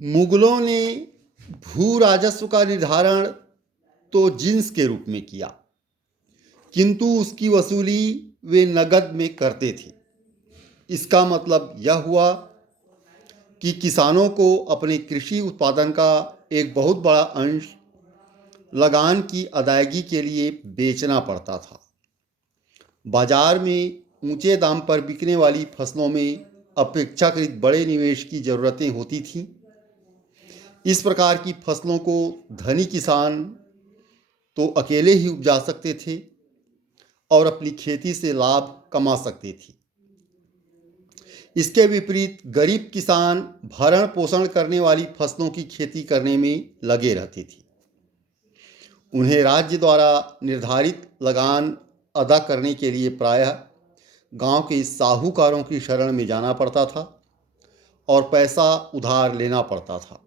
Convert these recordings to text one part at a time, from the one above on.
मुगलों ने भू राजस्व का निर्धारण तो जिन्स के रूप में किया, किंतु उसकी वसूली वे नकद में करते थे। इसका मतलब यह हुआ कि किसानों को अपने कृषि उत्पादन का एक बहुत बड़ा अंश लगान की अदायगी के लिए बेचना पड़ता था। बाजार में ऊंचे दाम पर बिकने वाली फसलों में अपेक्षाकृत बड़े निवेश की ज़रूरतें होती थीं। इस प्रकार की फसलों को धनी किसान तो अकेले ही उपजा सकते थे और अपनी खेती से लाभ कमा सकते थे। इसके विपरीत गरीब किसान भरण पोषण करने वाली फसलों की खेती करने में लगे रहते थे। उन्हें राज्य द्वारा निर्धारित लगान अदा करने के लिए प्रायः गांव के साहूकारों की शरण में जाना पड़ता था और पैसा उधार लेना पड़ता था।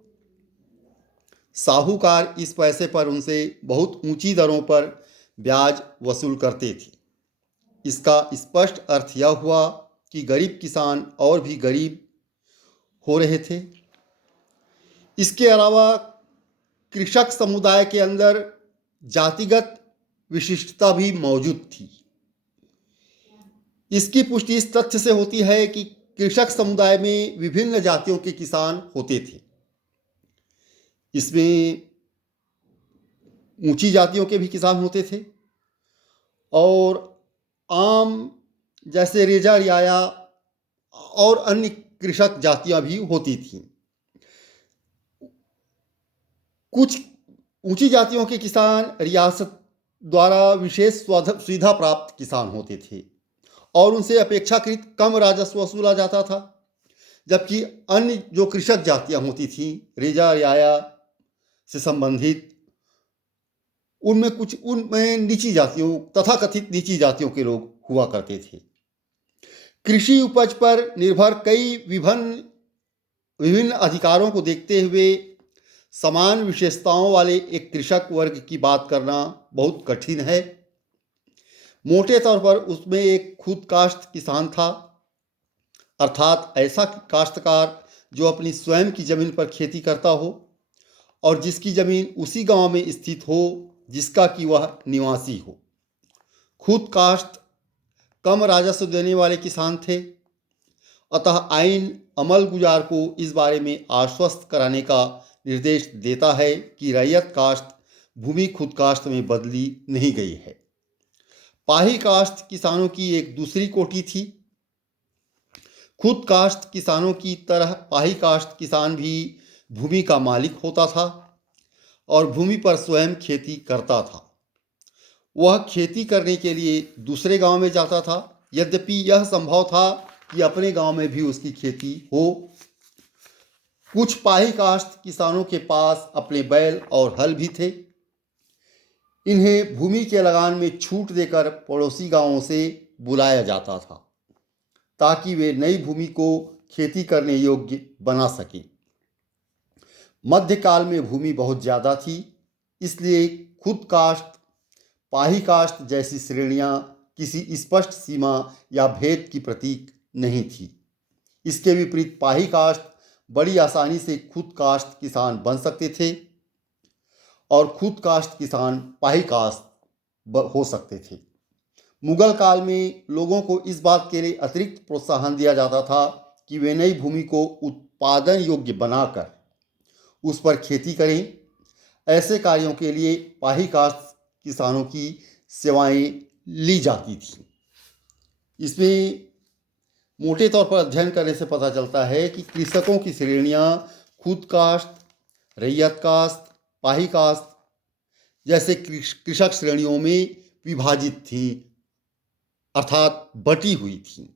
साहूकार इस पैसे पर उनसे बहुत ऊंची दरों पर ब्याज वसूल करते थे। इसका स्पष्ट अर्थ यह हुआ कि गरीब किसान और भी गरीब हो रहे थे। इसके अलावा कृषक समुदाय के अंदर जातिगत विशिष्टता भी मौजूद थी। इसकी पुष्टि इस तथ्य से होती है कि कृषक समुदाय में विभिन्न जातियों के किसान होते थे। इसमें ऊंची जातियों के भी किसान होते थे और आम जैसे रेजा रियाया और अन्य कृषक जातियां भी होती थीं। कुछ ऊंची जातियों के किसान रियासत द्वारा विशेष सुविधा प्राप्त किसान होते थे और उनसे अपेक्षाकृत कम राजस्व वसूला जाता था, जबकि अन्य जो कृषक जातियां होती थीं रेजा रियाया से संबंधित उनमें नीची जातियों तथाकथित नीची जातियों के लोग हुआ करते थे। कृषि उपज पर निर्भर कई विभिन्न अधिकारों को देखते हुए समान विशेषताओं वाले एक कृषक वर्ग की बात करना बहुत कठिन है। मोटे तौर पर उसमें एक खुद काश्त किसान था, अर्थात ऐसा काश्तकार जो अपनी स्वयं की जमीन पर खेती करता हो और जिसकी जमीन उसी गांव में स्थित हो जिसका कि वह निवासी हो। खुद काश्त कम राजस्व देने वाले किसान थे, अतः आइन अमल गुजार को इस बारे में आश्वस्त कराने का निर्देश देता है कि रैयत काश्त भूमि खुद काश्त में बदली नहीं गई है। पाही काश्त किसानों की एक दूसरी कोटि थी। खुद काश्त किसानों की तरह पाही काश्त किसान भी भूमि का मालिक होता था और भूमि पर स्वयं खेती करता था। वह खेती करने के लिए दूसरे गांव में जाता था, यद्यपि यह संभव था कि अपने गांव में भी उसकी खेती हो। कुछ पाही काश्त किसानों के पास अपने बैल और हल भी थे। इन्हें भूमि के लगान में छूट देकर पड़ोसी गांवों से बुलाया जाता था ताकि वे नई भूमि को खेती करने योग्य बना सकें। मध्यकाल में भूमि बहुत ज़्यादा थी, इसलिए खुद काश्त पाही काश्त जैसी श्रेणियां किसी स्पष्ट सीमा या भेद की प्रतीक नहीं थी। इसके विपरीत पाही काश्त बड़ी आसानी से खुद काश्त किसान बन सकते थे और खुद काश्त किसान पाही काश्त हो सकते थे। मुगल काल में लोगों को इस बात के लिए अतिरिक्त प्रोत्साहन दिया जाता था कि वे नई भूमि को उत्पादन योग्य बनाकर उस पर खेती करें। ऐसे कार्यों के लिए पाही काश्त किसानों की सेवाएं ली जाती थीं। इसमें मोटे तौर पर अध्ययन करने से पता चलता है कि कृषकों की श्रेणियां खुद काश्त, रैयत काश्त, पाही काश्त जैसे कृषक श्रेणियों में विभाजित थीं, अर्थात बटी हुई थीं।